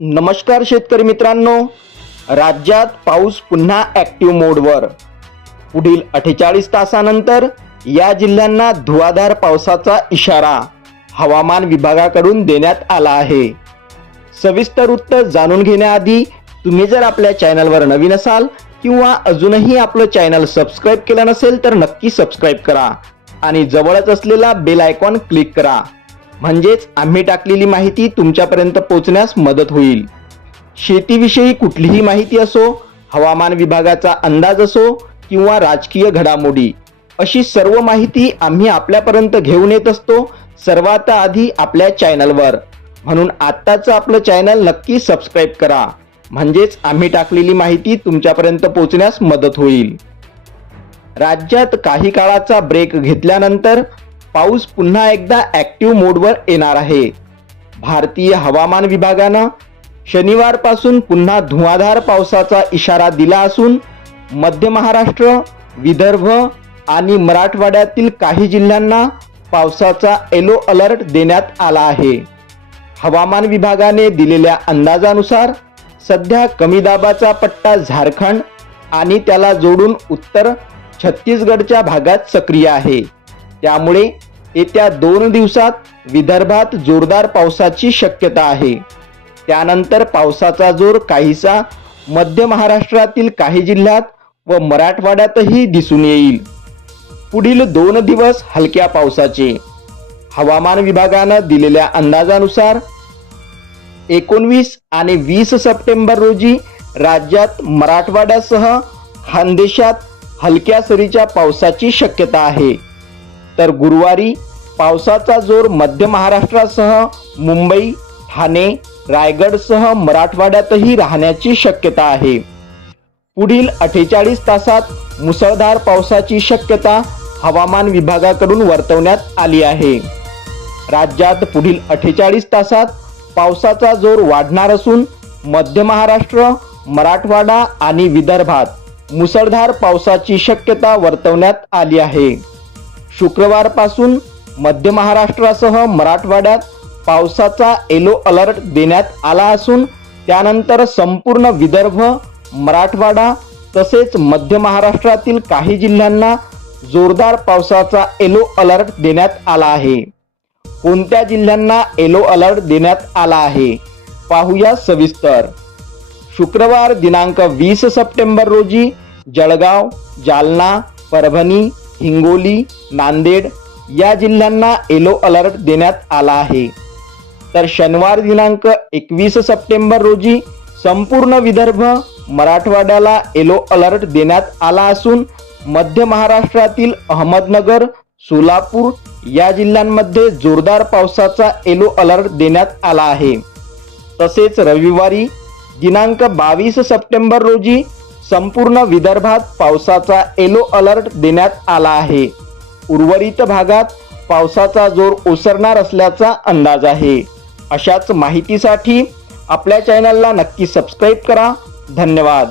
नमस्कार शेतकरी मित्रांनो. राज्यात पाऊस पुन्हा ॲक्टिव्ह मोडवर पुढील अठ्ठेचाळीस तासानंतर या जिल्ह्यांना धुवाधार पावसाचा इशारा हवामान विभागाकडून देण्यात आला आहे. सविस्तर उत्तर जाणून घेण्याआधी तुम्ही जर आपल्या चॅनलवर नवीन असाल किंवा अजूनही आपलं चॅनल सबस्क्राईब केलं नसेल तर नक्की सबस्क्राईब करा आणि जवळच असलेला बेल आयकॉन क्लिक करा. म्हणजेच आम्ही टाकलेली माहिती तुमच्यापर्यंत पोहोचण्यास मदत होईल. शेतीविषयी कुठलीही माहिती असो हवामान विभागाचा अंदाज असो किंवा राजकीय घडामोडी अशी सर्व माहिती आम्ही आपल्यापर्यंत घेऊन येत असतो सर्वात आधी आपल्या चॅनलवर. म्हणून आत्ताचं आपलं चॅनल नक्की सबस्क्राईब करा. म्हणजेच आम्ही टाकलेली माहिती तुमच्यापर्यंत पोहोचण्यास मदत होईल. राज्यात काही काळाचा ब्रेक घेतल्यानंतर पाऊस पुन्हा एकदा ॲक्टिव्ह मोडवर येणार आहे. भारतीय हवामान विभागानं शनिवारपासून पुन्हा धुवाधार पावसाचा इशारा दिला असून मध्य महाराष्ट्र विदर्भ आणि मराठवाड्यातील काही जिल्ह्यांना पावसाचा येलो अलर्ट देण्यात आला आहे. हवामान विभागाने दिलेल्या अंदाजानुसार सध्या कमी दाबाचा पट्टा झारखंड आणि त्याला जोडून उत्तर छत्तीसगडच्या भागात सक्रिय आहे. त्यामुळे येत्या दोन दिवसात विदर्भात जोरदार पावसाची शक्यता आहे. त्यानंतर पावसाचा जोर काहीसा मध्य महाराष्ट्रातील काही जिल्ह्यात व मराठवाड्यातही दिसून येईल. पुढील दोन दिवस हलक्या पावसाचे. हवामान विभागानं दिलेल्या अंदाजानुसार एकोणवीस आणि वीस सप्टेंबर रोजी राज्यात मराठवाड्यासह खानदेशात हलक्या सरीच्या पावसाची शक्यता आहे. तर गुरुवारी पावसाचा जोर मध्य महाराष्ट्रासह मुंबई ठाणे रायगडसह मराठवाड्यातही राहण्याची शक्यता आहे. पुढील अठ्ठेचाळीस तासात मुसळधार पावसाची शक्यता हवामान विभागाकडून वर्तवण्यात आली आहे. राज्यात पुढील अठ्ठेचाळीस तासात पावसाचा जोर वाढणार असून मध्य महाराष्ट्र मराठवाडा आणि विदर्भात मुसळधार पावसाची शक्यता वर्तवण्यात आली आहे. शुक्रवारपासून मध्य महाराष्ट्रासह मराठवाड्यात पावसाचा येलो अलर्ट देण्यात आला असून त्यानंतर संपूर्ण विदर्भ मराठवाडा तसेच मध्य महाराष्ट्रातील काही जिल्ह्यांना जोरदार पावसाचा येलो अलर्ट देण्यात आला आहे. कोणत्या जिल्ह्यांना येलो अलर्ट देण्यात आला आहे? पाहूया सविस्तर. शुक्रवार दिनांक वीस सप्टेंबर रोजी जळगाव जालना परभणी हिंगोली नांदेड या जिल्ह्यांना येलो अलर्ट देण्यात आला आहे. तर शनिवार दिनांक एकवीस सप्टेंबर रोजी संपूर्ण विदर्भ मराठवाड्याला येलो अलर्ट देण्यात आला असून मध्य महाराष्ट्रातील अहमदनगर सोलापूर या जिल्ह्यांमध्ये जोरदार पावसाचा येलो अलर्ट देण्यात आला आहे. तसेच रविवारी दिनांक बावीस सप्टेंबर रोजी संपूर्ण विदर्भात पावसाचा येलो अलर्ट देण्यात आला आहे. उर्वरित भागात पावसाचा जोर ओसरणार असल्याचा अंदाज आहे. अशाच माहितीसाठी आपल्या चॅनलला नक्की सबस्क्राईब करा. धन्यवाद.